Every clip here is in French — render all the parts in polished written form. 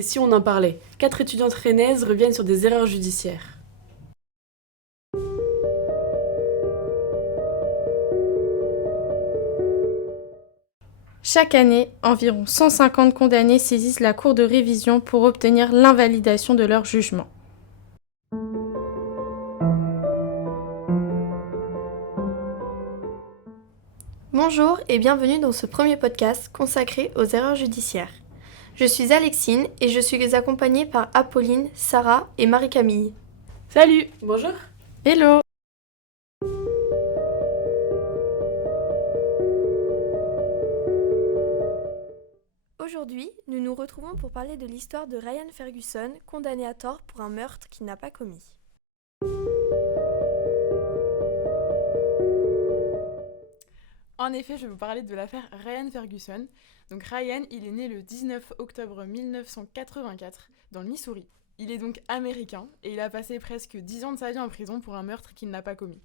Et si on en parlait? 4 étudiantes rennaises reviennent sur des erreurs judiciaires. Chaque année, environ 150 condamnés saisissent la cour de révision pour obtenir l'invalidation de leur jugement. Bonjour et bienvenue dans ce premier podcast consacré aux erreurs judiciaires. Je suis Alexine et je suis accompagnée par Apolline, Sarah et Marie-Camille. Salut! Bonjour! Hello! Aujourd'hui, nous nous retrouvons pour parler de l'histoire de Ryan Ferguson, condamné à tort pour un meurtre qu'il n'a pas commis. En effet, je vais vous parler de l'affaire Ryan Ferguson. Donc Ryan, il est né le 19 octobre 1984 dans le Missouri. Il est donc américain et il a passé presque 10 ans de sa vie en prison pour un meurtre qu'il n'a pas commis.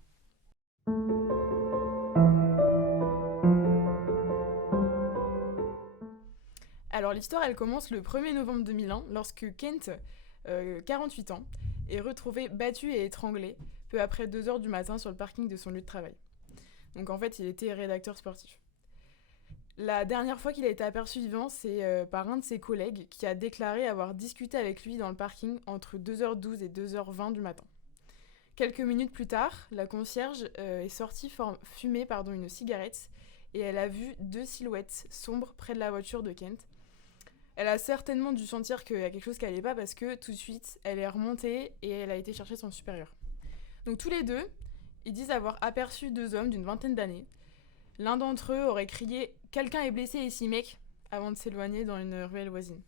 Alors l'histoire, elle commence le 1er novembre 2001 lorsque Kent, 48 ans, est retrouvé battu et étranglé peu après 2h du matin sur le parking de son lieu de travail. Donc en fait, il était rédacteur sportif. La dernière fois qu'il a été aperçu vivant, c'est par un de ses collègues qui a déclaré avoir discuté avec lui dans le parking entre 2h12 et 2h20 du matin. Quelques minutes plus tard, la concierge est sortie fumer une cigarette et elle a vu 2 silhouettes sombres près de la voiture de Kent. Elle a certainement dû sentir qu'il y a quelque chose qui allait pas parce que tout de suite, elle est remontée et elle a été chercher son supérieur. Donc tous les deux, ils disent avoir aperçu 2 hommes d'une vingtaine d'années. L'un d'entre eux aurait crié « Quelqu'un est blessé ici, mec !» avant de s'éloigner dans une ruelle voisine.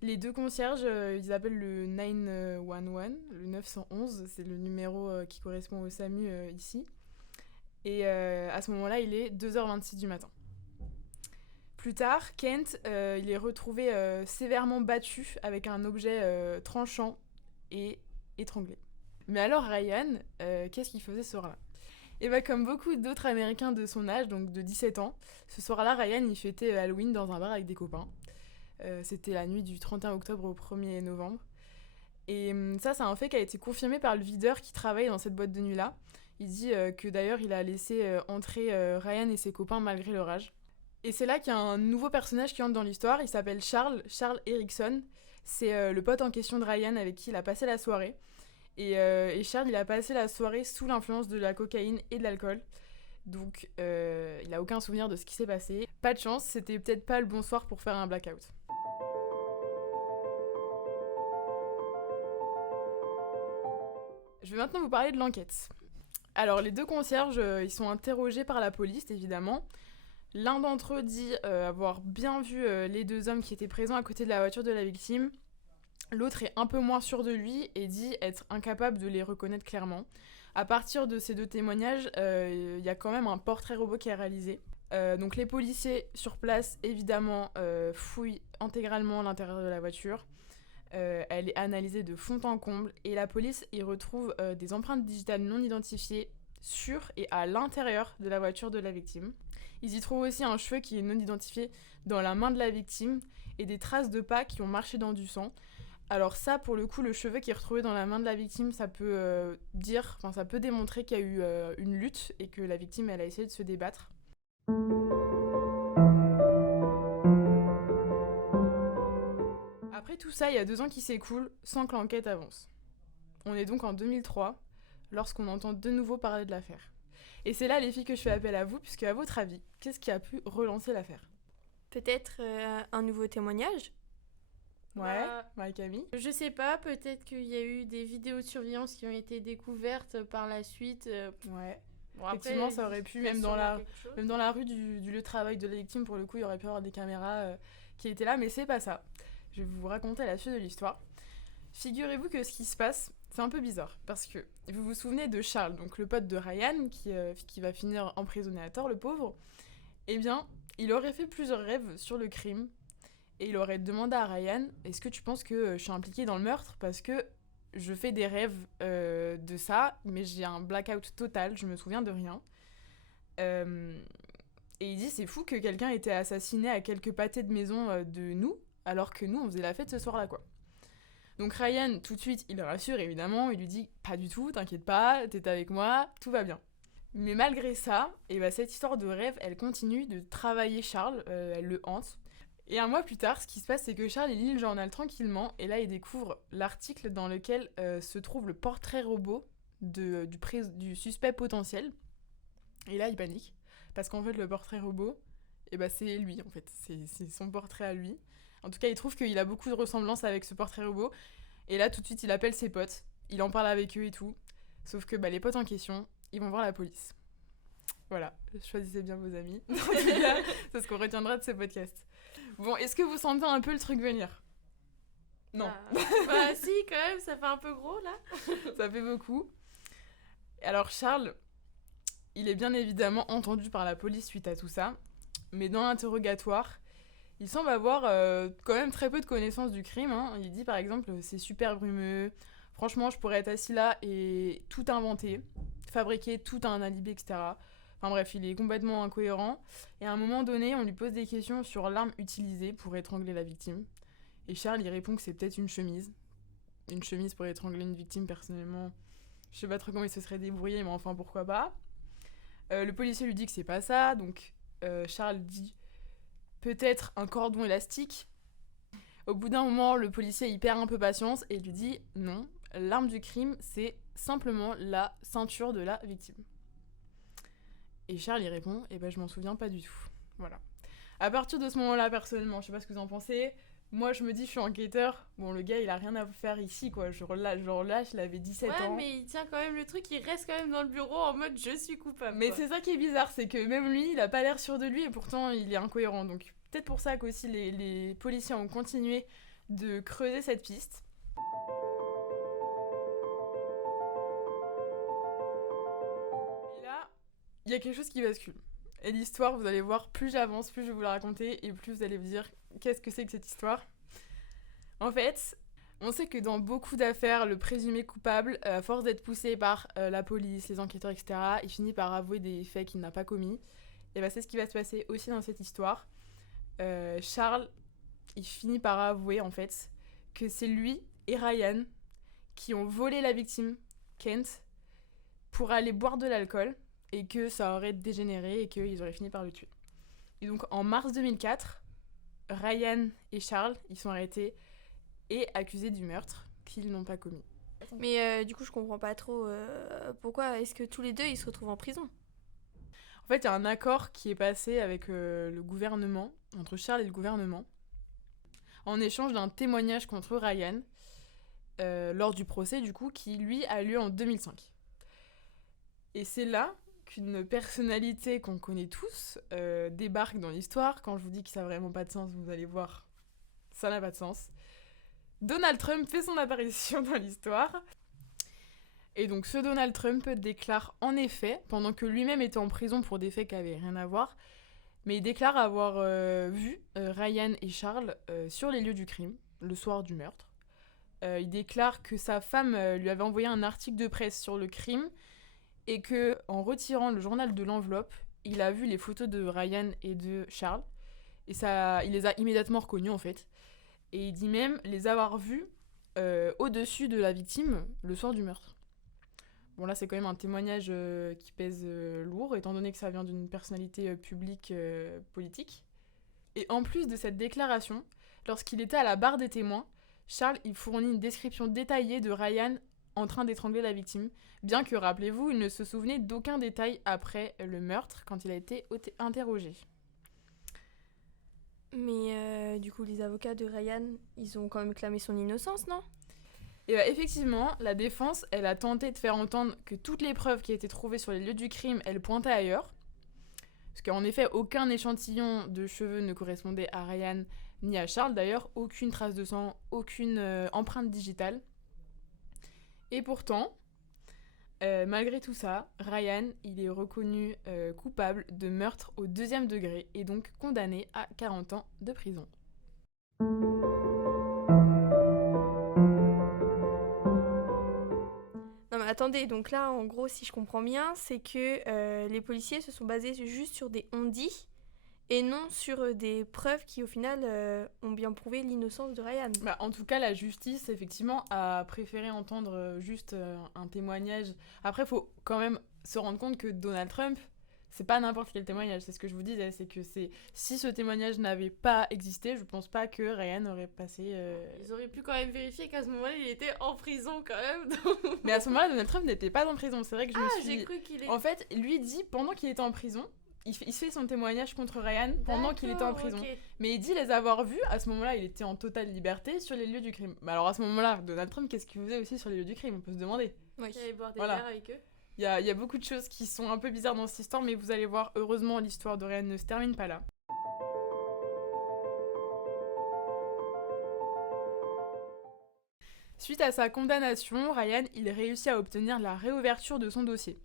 Les 2 concierges, ils appellent le 911, le 911, c'est le numéro qui correspond au SAMU ici. Et à ce moment-là, il est 2h26 du matin. Plus tard, Kent, il est retrouvé sévèrement battu avec un objet tranchant et étranglé. Mais alors Ryan, qu'est-ce qu'il faisait ce soir-là ? Et bah comme beaucoup d'autres Américains de son âge, donc de 17 ans, ce soir-là, Ryan, il fêtait Halloween dans un bar avec des copains. C'était la nuit du 31 octobre au 1er novembre. Et ça, c'est un fait qui a été confirmé par le videur qui travaille dans cette boîte de nuit-là. Il dit que d'ailleurs, il a laissé entrer Ryan et ses copains malgré leur âge. Et c'est là qu'il y a un nouveau personnage qui entre dans l'histoire. Il s'appelle Charles Erickson. C'est le pote en question de Ryan avec qui il a passé la soirée. Et Charles, il a passé la soirée sous l'influence de la cocaïne et de l'alcool. Donc, il n'a aucun souvenir de ce qui s'est passé. Pas de chance, c'était peut-être pas le bon soir pour faire un blackout. Je vais maintenant vous parler de l'enquête. Alors, les 2 concierges, ils sont interrogés par la police, évidemment. L'un d'entre eux dit avoir bien vu les 2 hommes qui étaient présents à côté de la voiture de la victime. L'autre est un peu moins sûr de lui et dit être incapable de les reconnaître clairement. À partir de ces 2 témoignages, y a quand même un portrait robot qui est réalisé. Donc les policiers sur place, évidemment, fouillent intégralement l'intérieur de la voiture. Elle est analysée de fond en comble et la police y retrouve des empreintes digitales non identifiées sur et à l'intérieur de la voiture de la victime. Ils y trouvent aussi un cheveu qui est non identifié dans la main de la victime et des traces de pas qui ont marché dans du sang. Alors ça, pour le coup, le cheveu qui est retrouvé dans la main de la victime, ça peut ça peut démontrer qu'il y a eu une lutte et que la victime, elle a essayé de se débattre. Après tout ça, il y a 2 ans qui s'écoulent sans que l'enquête avance. On est donc en 2003, lorsqu'on entend de nouveau parler de l'affaire. Et c'est là, les filles, que je fais appel à vous, puisque à votre avis, qu'est-ce qui a pu relancer l'affaire ? Peut-être un nouveau témoignage ? Ouais, Marie-Camille ? Je sais pas, peut-être qu'il y a eu des vidéos de surveillance qui ont été découvertes par la suite. Ouais. Bon, après, Effectivement, ça aurait pu, il y a même sûrement dans la rue du lieu de travail de la victime, pour le coup, il y aurait pu avoir des caméras qui étaient là, mais c'est pas ça. Je vais vous raconter la suite de l'histoire. Figurez-vous que ce qui se passe, c'est un peu bizarre, parce que vous vous souvenez de Charles, donc le pote de Ryan, qui va finir emprisonné à tort, le pauvre. Eh bien, il aurait fait plusieurs rêves sur le crime, et il aurait demandé à Ryan, est-ce que tu penses que je suis impliquée dans le meurtre ? Parce que je fais des rêves de ça, mais j'ai un blackout total, je me souviens de rien. Et il dit, c'est fou que quelqu'un ait été assassiné à quelques pâtés de maison de nous, alors que nous, on faisait la fête ce soir-là, quoi. Donc Ryan, tout de suite, il le rassure, évidemment, il lui dit « Pas du tout, t'inquiète pas, t'es avec moi, tout va bien ». Mais malgré ça, cette histoire de rêve, elle continue de travailler Charles, elle le hante. Et un mois plus tard, ce qui se passe, c'est que Charles, il lit le journal tranquillement, et là, il découvre l'article dans lequel se trouve le portrait robot du suspect potentiel. Et là, il panique, parce qu'en fait, le portrait robot, c'est lui, en fait. C'est son portrait à lui. En tout cas, il trouve qu'il a beaucoup de ressemblances avec ce portrait robot. Et là, tout de suite, il appelle ses potes. Il en parle avec eux et tout. Sauf que les potes en question, ils vont voir la police. Voilà, choisissez bien vos amis. En tout cas, c'est ce qu'on retiendra de ce podcast. Bon, est-ce que vous sentez un peu le truc venir ? Non. Si, quand même, ça fait un peu gros, là. Ça fait beaucoup. Alors, Charles, il est bien évidemment entendu par la police suite à tout ça. Mais dans l'interrogatoire, il semble avoir quand même très peu de connaissances du crime. Hein. Il dit par exemple « c'est super brumeux, franchement je pourrais être assis là et tout inventer, fabriquer tout un alibi, etc. » Enfin bref, il est complètement incohérent. Et à un moment donné, on lui pose des questions sur l'arme utilisée pour étrangler la victime. Et Charles, il répond que c'est peut-être une chemise. Une chemise pour étrangler une victime, personnellement, je sais pas trop comment il se serait débrouillé, mais enfin pourquoi pas. Le policier lui dit que c'est pas ça, donc Charles dit peut-être un cordon élastique. Au bout d'un moment, le policier y perd un peu patience et lui dit non, l'arme du crime, c'est simplement la ceinture de la victime. Et Charles y répond je m'en souviens pas du tout. Voilà. À partir de ce moment-là, personnellement, je sais pas ce que vous en pensez. Moi, je me dis, je suis enquêteur. Bon, le gars, il a rien à faire ici, quoi. Je relâche, il avait 17 ans. Ouais, mais il tient quand même le truc, il reste quand même dans le bureau en mode je suis coupable. Mais quoi. c'est ça qui est bizarre, c'est que même lui, il a pas l'air sûr de lui et pourtant, il est incohérent. Donc, peut-être pour ça qu'aussi les policiers ont continué de creuser cette piste. Et là, il y a quelque chose qui bascule. Et l'histoire, vous allez voir, plus j'avance, plus je vais vous la raconter et plus vous allez vous dire qu'est-ce que c'est que cette histoire. En fait, on sait que dans beaucoup d'affaires, le présumé coupable, à force d'être poussé par la police, les enquêteurs, etc., il finit par avouer des faits qu'il n'a pas commis. Et c'est ce qui va se passer aussi dans cette histoire. Charles, il finit par avouer en fait que c'est lui et Ryan qui ont volé la victime, Kent, pour aller boire de l'alcool et que ça aurait dégénéré et qu'ils auraient fini par le tuer. Et donc en mars 2004, Ryan et Charles, ils sont arrêtés et accusés du meurtre qu'ils n'ont pas commis. Mais du coup, je comprends pas trop pourquoi est-ce que tous les deux ils se retrouvent en prison. En fait, il y a un accord qui est passé avec le gouvernement, entre Charles et le gouvernement, en échange d'un témoignage contre Ryan lors du procès, du coup, qui lui a lieu en 2005. Et c'est là qu'une personnalité qu'on connaît tous débarque dans l'histoire. Quand je vous dis que ça n'a vraiment pas de sens, vous allez voir, ça n'a pas de sens. Donald Trump fait son apparition dans l'histoire. Et donc ce Donald Trump déclare en effet, pendant que lui-même était en prison pour des faits qui n'avaient rien à voir, mais il déclare avoir vu Ryan et Charles sur les lieux du crime, le soir du meurtre. Il déclare que sa femme lui avait envoyé un article de presse sur le crime et que, en retirant le journal de l'enveloppe, il a vu les photos de Ryan et de Charles. Et ça, il les a immédiatement reconnus en fait. Et il dit même les avoir vus au-dessus de la victime le soir du meurtre. Bon là c'est quand même un témoignage qui pèse lourd, étant donné que ça vient d'une personnalité publique politique. Et en plus de cette déclaration, lorsqu'il était à la barre des témoins, Charles il fournit une description détaillée de Ryan en train d'étrangler la victime, bien que, rappelez-vous, il ne se souvenait d'aucun détail après le meurtre quand il a été interrogé. Mais du coup, les avocats de Ryan, ils ont quand même clamé son innocence, non ? Et effectivement, la défense, elle a tenté de faire entendre que toutes les preuves qui étaient trouvées sur les lieux du crime, elles pointaient ailleurs. Parce qu'en effet, aucun échantillon de cheveux ne correspondait à Ryan ni à Charles. D'ailleurs, aucune trace de sang, aucune empreinte digitale. Et pourtant, malgré tout ça, Ryan, il est reconnu coupable de meurtre au 2e degré et donc condamné à 40 ans de prison. Non mais attendez, donc là en gros si je comprends bien, c'est que les policiers se sont basés juste sur des on-dit et non sur des preuves qui au final ont bien prouvé l'innocence de Ryan. Bah, en tout cas, la justice, effectivement, a préféré entendre juste un témoignage. Après, il faut quand même se rendre compte que Donald Trump, c'est pas n'importe quel témoignage. C'est ce que je vous disais, c'est que si ce témoignage n'avait pas existé, je pense pas que Ryan aurait passé... Ils auraient pu quand même vérifier qu'à ce moment-là, il était en prison quand même. Mais à ce moment-là, Donald Trump n'était pas en prison. C'est vrai que je me suis... j'ai cru qu'il était... En fait, lui dit, pendant qu'il était en prison, il fait son témoignage contre Ryan pendant qu'il était en prison. Ok. Mais il dit les avoir vus, à ce moment-là, il était en totale liberté sur les lieux du crime. Mais alors à ce moment-là, Donald Trump, qu'est-ce qu'il faisait aussi sur les lieux du crime ? On peut se demander. Oui. Il allait boire des Voilà. verres avec eux. Il y a beaucoup de choses qui sont un peu bizarres dans cette histoire, mais vous allez voir, heureusement, l'histoire de Ryan ne se termine pas là. Suite à sa condamnation, Ryan, il réussit à obtenir la réouverture de son dossier.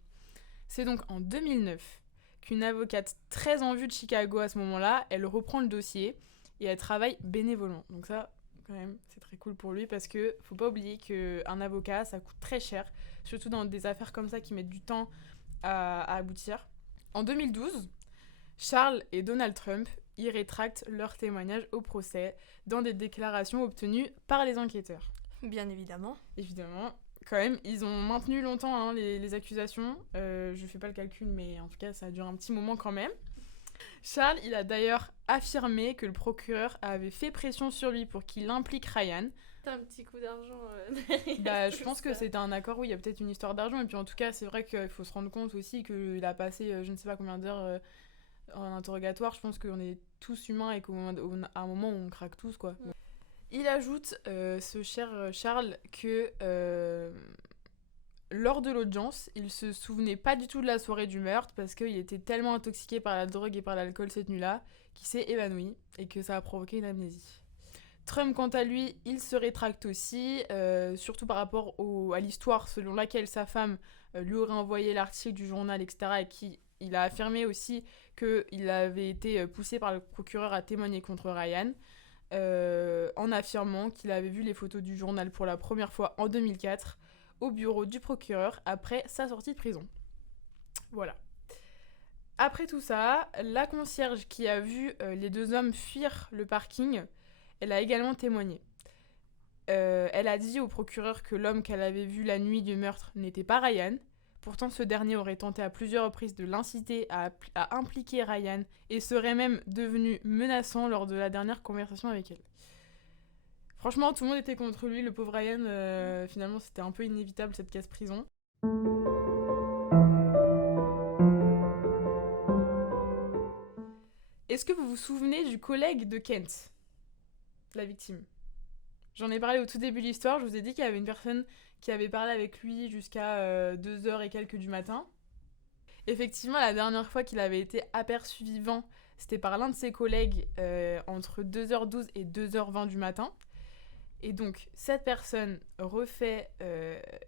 C'est donc en 2009 qu'une avocate très en vue de Chicago à ce moment-là, elle reprend le dossier et elle travaille bénévolement. Donc ça, quand même, c'est très cool pour lui parce que faut pas oublier qu'un avocat, ça coûte très cher, surtout dans des affaires comme ça qui mettent du temps à aboutir. En 2012, Charles et Donald Trump y rétractent leur témoignage au procès dans des déclarations obtenues par les enquêteurs. Bien évidemment. Évidemment, quand même, ils ont maintenu longtemps les accusations. Je fais pas le calcul, mais en tout cas, ça a duré un petit moment quand même. Charles, il a d'ailleurs affirmé que le procureur avait fait pression sur lui pour qu'il implique Ryan. T'as un petit coup d'argent Bah, je pense que c'était un accord où il y a peut-être une histoire d'argent. Et puis en tout cas, c'est vrai qu'il faut se rendre compte aussi qu'il a passé je ne sais pas combien d'heures en interrogatoire. Je pense qu'on est tous humains et qu'à un moment, on craque tous, quoi. Ouais. Il ajoute, ce cher Charles, que lors de l'audience, il se souvenait pas du tout de la soirée du meurtre parce qu'il était tellement intoxiqué par la drogue et par l'alcool cette nuit-là qu'il s'est évanoui et que ça a provoqué une amnésie. Trump, quant à lui, il se rétracte aussi, surtout par rapport à l'histoire selon laquelle sa femme lui aurait envoyé l'article du journal, etc. et il a affirmé aussi qu'il avait été poussé par le procureur à témoigner contre Ryan. En affirmant qu'il avait vu les photos du journal pour la première fois en 2004 au bureau du procureur après sa sortie de prison. Voilà. Après tout ça, la concierge qui a vu les deux hommes fuir le parking, elle a également témoigné. Elle a dit au procureur que l'homme qu'elle avait vu la nuit du meurtre n'était pas Ryan. Pourtant, ce dernier aurait tenté à plusieurs reprises de l'inciter à impliquer Ryan et serait même devenu menaçant lors de la dernière conversation avec elle. Franchement, tout le monde était contre lui, le pauvre Ryan. Finalement, c'était un peu inévitable cette casse-prison. Est-ce que vous vous souvenez du collègue de Kent, la victime ? J'en ai parlé au tout début de l'histoire, je vous ai dit qu'il y avait une personne qui avait parlé avec lui jusqu'à 2h et quelques du matin. Effectivement, la dernière fois qu'il avait été aperçu vivant, c'était par l'un de ses collègues entre 2h12 et 2h20 du matin. Et donc, cette personne refait...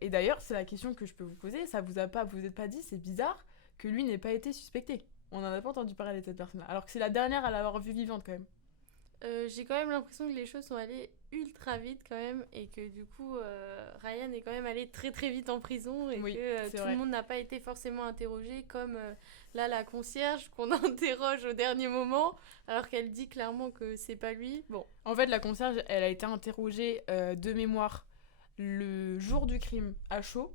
et d'ailleurs, c'est la question que je peux vous poser, vous êtes pas dit, c'est bizarre que lui n'ait pas été suspecté. On n'en a pas entendu parler de cette personne-là, alors que c'est la dernière à l'avoir vue vivante quand même. J'ai quand même l'impression que les choses sont allées ultra vite quand même et que du coup Ryan est quand même allé très très vite en prison et oui, que tout le monde n'a pas été forcément interrogé comme là la concierge qu'on interroge au dernier moment alors qu'elle dit clairement que c'est pas lui. Bon. En fait, la concierge, elle a été interrogée de mémoire le jour du crime à chaud.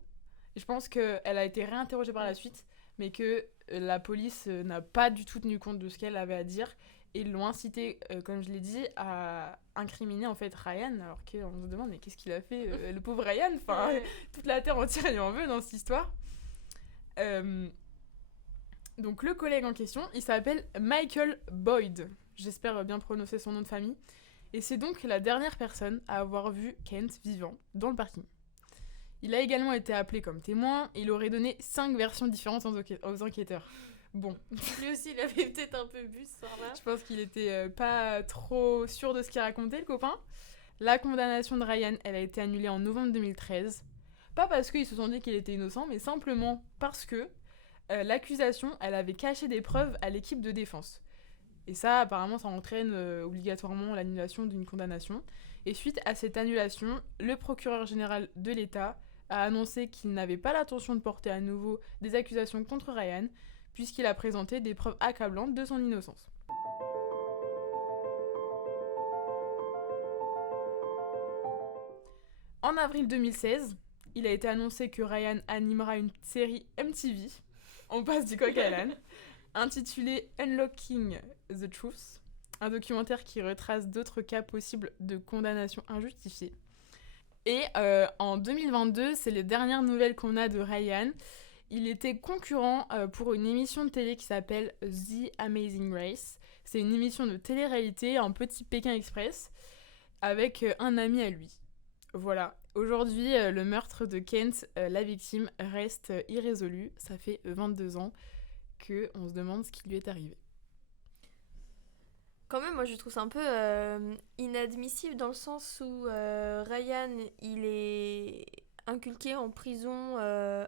Et je pense qu'elle a été réinterrogée par la suite, mais que la police n'a pas du tout tenu compte de ce qu'elle avait à dire. Et ils l'ont incité, comme je l'ai dit, à incriminer en fait Ryan, alors qu'on se demande mais qu'est-ce qu'il a fait le pauvre Ryan, enfin toute la terre entière lui en veut dans cette histoire. Donc le collègue en question, il s'appelle Michael Boyd, j'espère bien prononcer son nom de famille, et c'est donc la dernière personne à avoir vu Kent vivant dans le parking. Il a également été appelé comme témoin, et il aurait donné 5 versions différentes aux enquêteurs. Bon. Lui aussi, il avait peut-être un peu bu ce soir-là. Je pense qu'il était pas trop sûr de ce qu'il racontait, le copain. La condamnation de Ryan, elle a été annulée en novembre 2013. Pas parce qu'ils se sont dit qu'il était innocent, mais simplement parce que l'accusation, elle avait caché des preuves à l'équipe de défense. Et ça, apparemment, ça entraîne obligatoirement l'annulation d'une condamnation. Et suite à cette annulation, le procureur général de l'État a annoncé qu'il n'avait pas l'intention de porter à nouveau des accusations contre Ryan, puisqu'il a présenté des preuves accablantes de son innocence. En avril 2016, il a été annoncé que Ryan animera une série MTV, on passe du coq à l'âne, intitulée Unlocking the Truth, un documentaire qui retrace d'autres cas possibles de condamnation injustifiée. Et en 2022, c'est les dernières nouvelles qu'on a de Ryan. Il était concurrent pour une émission de télé qui s'appelle The Amazing Race. C'est une émission de télé-réalité, un petit Pékin Express, avec un ami à lui. Voilà. Aujourd'hui, le meurtre de Kent, la victime, reste irrésolu. Ça fait 22 ans qu'on se demande ce qui lui est arrivé. Quand même, moi je trouve ça un peu inadmissible dans le sens où Ryan, il est inculqué en prison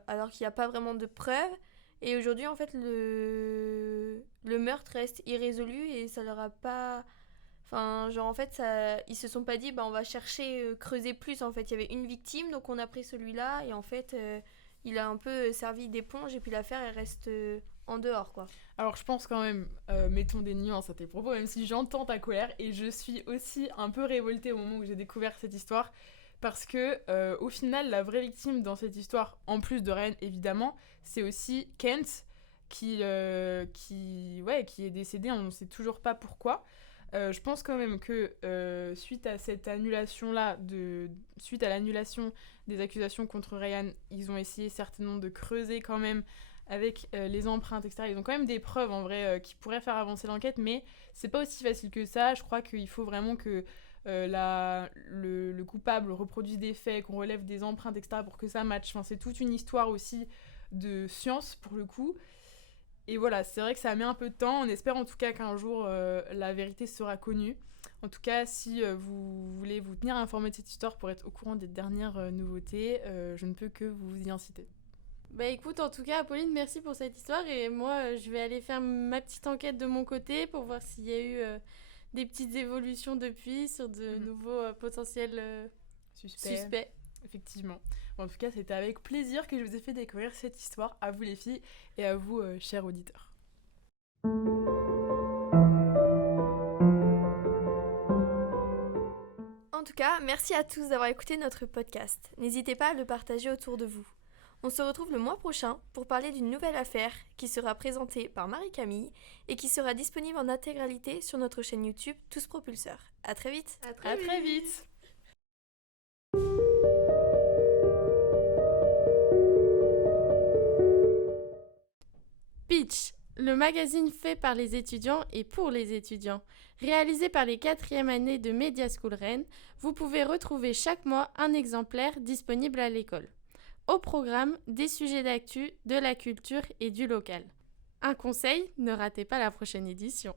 alors qu'il n'y a pas vraiment de preuves. Et aujourd'hui, en fait, le meurtre reste irrésolu et ça leur a pas... Enfin, genre en fait, ils se sont pas dit, bah on va chercher, creuser plus. En fait, il y avait une victime, donc on a pris celui-là et en fait, il a un peu servi d'éponge et puis l'affaire, elle reste en dehors, quoi. Alors je pense quand même, mettons des nuances à tes propos, même si j'entends ta colère, et je suis aussi un peu révoltée au moment où j'ai découvert cette histoire, parce que au final, la vraie victime dans cette histoire, en plus de Ryan évidemment, c'est aussi Kent, qui est décédé, on ne sait toujours pas pourquoi. Je pense quand même que suite à l'annulation des accusations contre Ryan, ils ont essayé certainement de creuser quand même avec les empreintes, etc. Ils ont quand même des preuves en vrai qui pourraient faire avancer l'enquête, mais c'est pas aussi facile que ça. Je crois qu'il faut vraiment que le coupable reproduise des faits, qu'on relève des empreintes, etc. pour que ça matche. Enfin, c'est toute une histoire aussi de science pour le coup. Et voilà, c'est vrai que ça met un peu de temps. On espère en tout cas qu'un jour la vérité sera connue. En tout cas, si vous voulez vous tenir informé de cette histoire pour être au courant des dernières nouveautés, je ne peux que vous y inciter. Bah écoute, en tout cas, Apolline, merci pour cette histoire. Et moi, je vais aller faire ma petite enquête de mon côté pour voir s'il y a eu des petites évolutions depuis sur de nouveaux potentiels suspects. Effectivement. Bon, en tout cas, c'était avec plaisir que je vous ai fait découvrir cette histoire, à vous les filles et à vous, chers auditeurs. En tout cas, merci à tous d'avoir écouté notre podcast. N'hésitez pas à le partager autour de vous. On se retrouve le mois prochain pour parler d'une nouvelle affaire qui sera présentée par Marie-Camille et qui sera disponible en intégralité sur notre chaîne YouTube Tous Propulseurs. À très vite. À très vite. Pitch, le magazine fait par les étudiants et pour les étudiants. Réalisé par les 4e années de Media School Rennes, vous pouvez retrouver chaque mois un exemplaire disponible à l'école. Au programme, des sujets d'actu, de la culture et du local. Un conseil, ne ratez pas la prochaine édition.